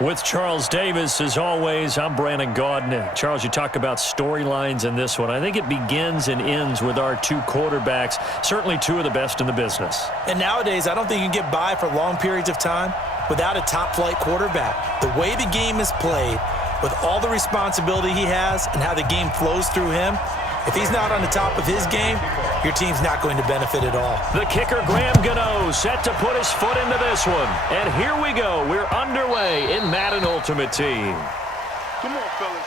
With Charles Davis, as always, I'm Brandon Gaudin. Charles, you talk about storylines in this one. I think it begins and ends with our two quarterbacks, certainly two of the best in the business. And nowadays, I don't think you can get by for long periods of time without a top-flight quarterback. The way the game is played, with all the responsibility he has and how the game flows through him, if he's not on the top of his game, your team's not going to benefit at all. The kicker, Graham Gano, set to put his foot into this one. And here we go. We're underway in Madden Ultimate Team. Come on, fellas.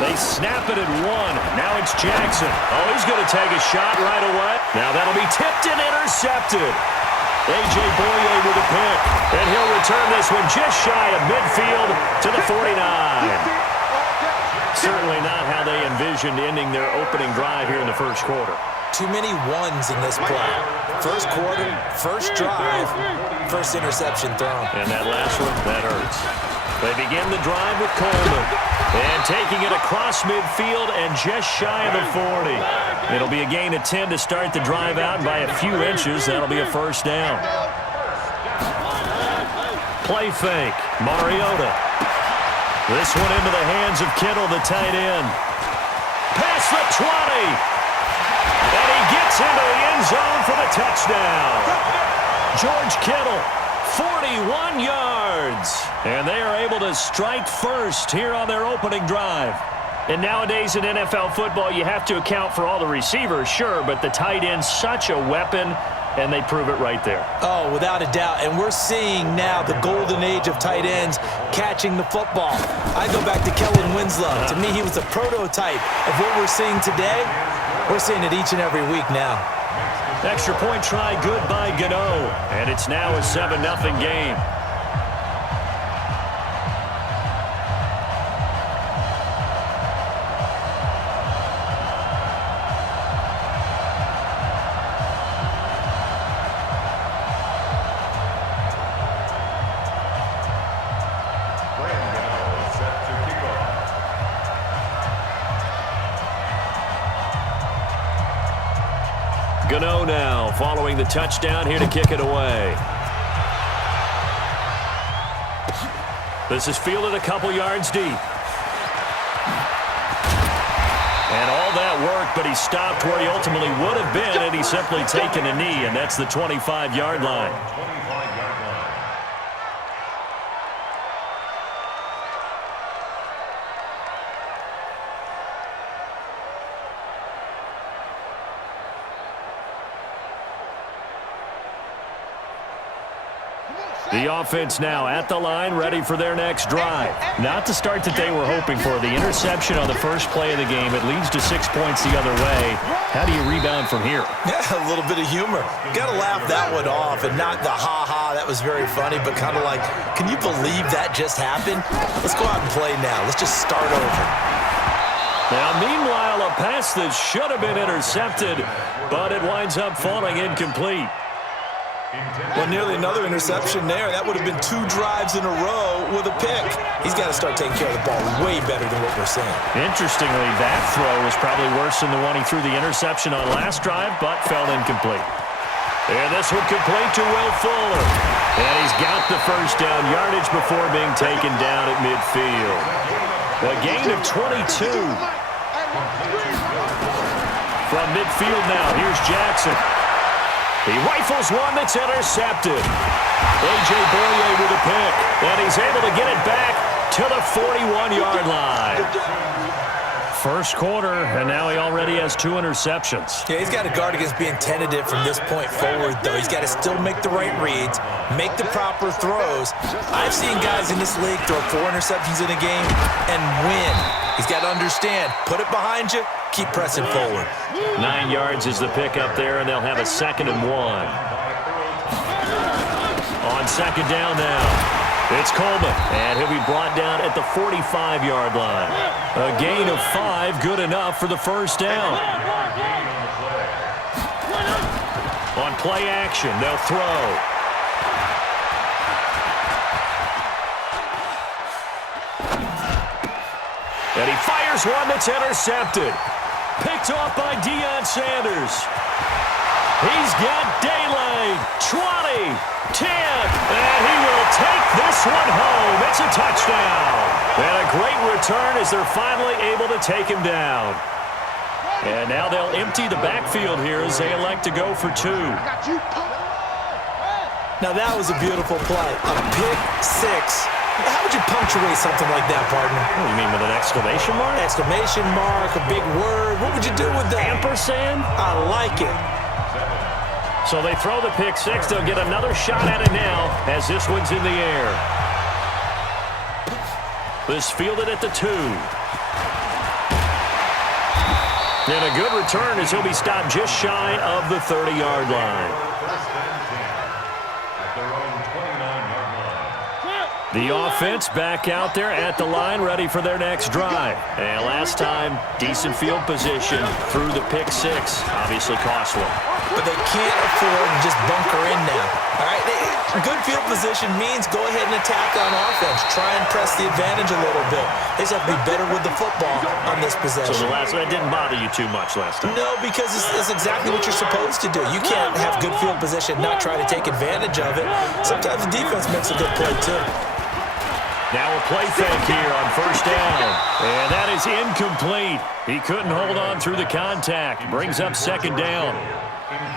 They snap it at one. Now it's Jackson. Oh, he's going to take a shot right away. Now that'll be tipped and intercepted. A.J. Boye with a pick. And he'll return this one just shy of midfield to the 49. Certainly not how they envisioned ending their opening drive here in the first quarter. Too many ones in this play. First quarter, first drive, first interception thrown. And that last one, that hurts. They begin the drive with Coleman. And taking it across midfield and just shy of the 40. It'll be a gain of 10 to start the drive out. And by a few inches, that'll be a first down. Play fake. Mariota. This one into the hands of Kittle, the tight end. Past the 20. And he gets into the end zone for the touchdown. George Kittle, 41 yards. And they are able to strike first here on their opening drive. And nowadays in NFL football, you have to account for all the receivers, sure, but the tight end's such a weapon, and they prove it right there. Oh, without a doubt. And we're seeing now the golden age of tight ends catching the football. I go back to Kellen Winslow. To me, he was a prototype of what we're seeing today. We're seeing it each and every week now. Extra point try good by Gano. And it's now a 7-0 game. Gano now following the touchdown here to kick it away. This is fielded a couple yards deep. And all that work, but he stopped where he ultimately would have been had he simply taken a knee, and that's the 25-yard line. The offense now at the line, ready for their next drive. Not the start that they were hoping for. The interception on the first play of the game. It leads to 6 points the other way. How do you rebound from here? Yeah, a little bit of humor. Got to laugh that one off, and not the ha-ha, that was very funny, but kind of like, can you believe that just happened? Let's go out and play now. Let's just start over. Now, meanwhile, a pass that should have been intercepted, but it winds up falling incomplete. Well, nearly another interception there. That would have been 2 drives in a row with a pick. He's got to start taking care of the ball way better than what we're seeing. Interestingly, that throw was probably worse than the one he threw the interception on last drive, but fell incomplete. And this one complete to Will Fuller. And he's got the first down yardage before being taken down at midfield. A gain of 22. From midfield now, here's Jackson. He rifles one that's intercepted. A.J. Boye with a pick. And he's able to get it back to the 41-yard line. First quarter, and now he already has 2 interceptions. Yeah, he's got to guard against being tentative from this point forward, though. He's got to still make the right reads, make the proper throws. I've seen guys in this league throw 4 interceptions in a game and win. He's got to understand, put it behind you, keep pressing forward. 9 yards is the pick up there, and they'll have a 2nd and 1. On second down now. It's Coleman, and he'll be brought down at the 45-yard line. A gain of 5, good enough for the first down. On play action, they'll throw. And he fires one that's intercepted. Picked off by Deion Sanders. He's got daylight. 20, 10, and he will take this one home. It's a touchdown. And a great return as they're finally able to take him down. And now they'll empty the backfield here as they elect to go for 2. Now that was a beautiful play. A pick 6. How would you punctuate something like that, partner? What do you mean, with an exclamation mark? Exclamation mark, a big word. What would you do with that? Ampersand? I like it. So they throw the pick 6. They'll get another shot at it now as this one's in the air. This fielded at the 2. And a good return as he'll be stopped just shy of the 30-yard line. The offense back out there at the line, ready for their next drive. And last time, decent field position through the pick 6. Obviously costly. But they can't afford to just bunker in now. All right, good field position means go ahead and attack on offense. Try and press the advantage a little bit. They just have to be better with the football on this possession. So that didn't bother you too much last time? No, because it's exactly what you're supposed to do. You can't have good field position, not try to take advantage of it. Sometimes the defense makes a good play, too. Now a play fake here on first down. And that is incomplete. He couldn't hold on through the contact. Brings up second down.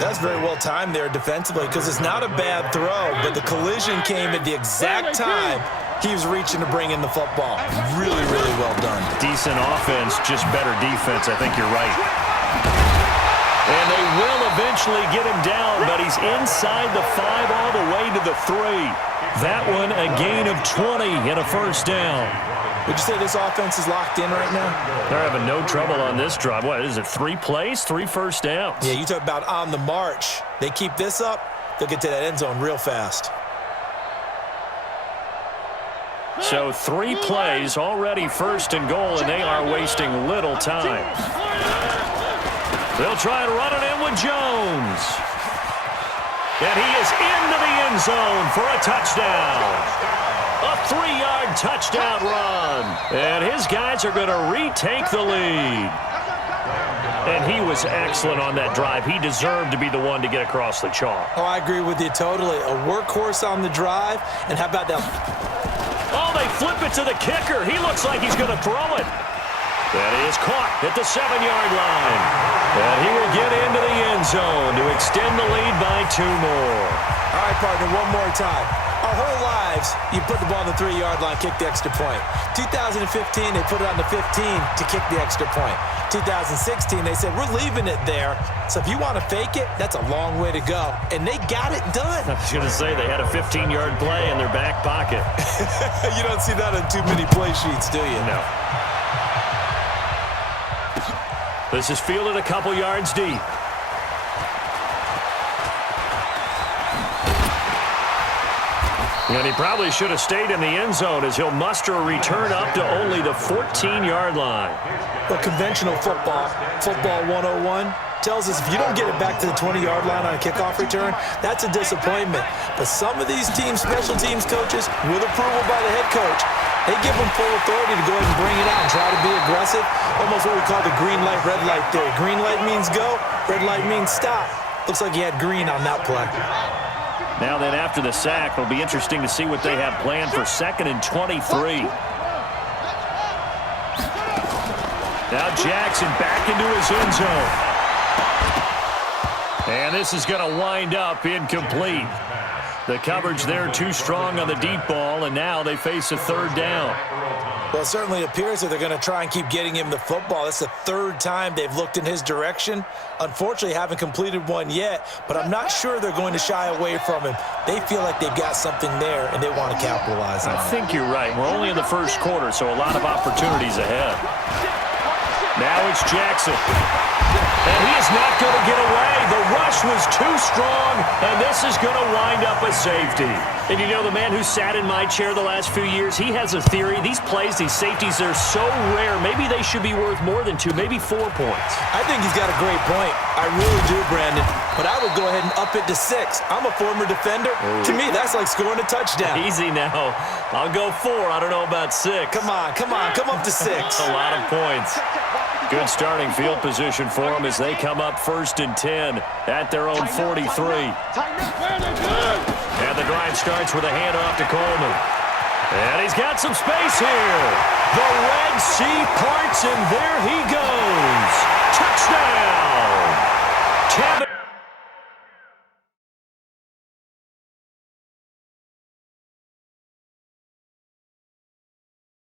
That's very well timed there defensively because it's not a bad throw, but the collision came at the exact time he was reaching to bring in the football. Really, really well done. Decent offense, just better defense. I think you're right. And they will eventually get him down, but he's inside the 5 all the way to the 3. That one a gain of 20 and a first down. Would you say this offense is locked in right now? They're having no trouble on this drive. What is it, 3 plays, 3 first downs? Yeah, you talk about on the march. They keep this up, they'll get to that end zone real fast. So 3 plays, already first and goal, and they are wasting little time. They'll try and run it in with Jones. And he is into the end zone for a touchdown. A 3-yard touchdown run. And his guys are going to retake the lead. And he was excellent on that drive. He deserved to be the one to get across the chalk. Oh, I agree with you totally. A workhorse on the drive. And how about that? Oh, they flip it to the kicker. He looks like he's going to throw it. That is caught at the 7-yard line. And he will get into the end zone to extend the lead by 2 more. All right, partner, one more time. Our whole lives, you put the ball on the 3-yard line, kick the extra point. 2015, they put it on the 15 to kick the extra point. 2016, they said, we're leaving it there. So if you want to fake it, that's a long way to go. And they got it done. I was going to say, they had a 15-yard play in their back pocket. You don't see that on too many play sheets, do you? No. This is fielded a couple yards deep. And he probably should have stayed in the end zone as he'll muster a return up to only the 14-yard line. Well, conventional football 101, tells us if you don't get it back to the 20-yard line on a kickoff return, that's a disappointment. But some of these teams, special teams coaches, with approval by the head coach, they give them full authority to go ahead and bring it out and try to be aggressive. Almost what we call the green light, red light theory. Green light means go, red light means stop. Looks like he had green on that play. Now then, after the sack, it'll be interesting to see what they have planned for 2nd and 23. Now Jackson back into his end zone. And this is going to wind up incomplete. The coverage there too strong on the deep ball, and now they face a 3rd down. Well, it certainly appears that they're going to try and keep getting him the football. That's the 3rd time they've looked in his direction. Unfortunately, haven't completed one yet, but I'm not sure they're going to shy away from him. They feel like they've got something there, and they want to capitalize on it. I think you're right. We're only in the first quarter, so a lot of opportunities ahead. Now it's Jackson. And he is not going to get away. The rush was too strong, and this is going to wind up a safety. And you know, the man who sat in my chair the last few years, he has a theory. These plays, these safeties, they're so rare. Maybe they should be worth more than 2, maybe 4 points. I think he's got a great point. I really do, Brandon. But I would go ahead and up it to 6. I'm a former defender. To me, that's like scoring a touchdown. Easy now. I'll go 4. I don't know about 6. Come on. Come up to 6. A lot of points. Good starting field position for them as they come up 1st and 10 at their own 43. And the drive starts with a handoff to Coleman. And he's got some space here. The Red Sea parts, and there he goes.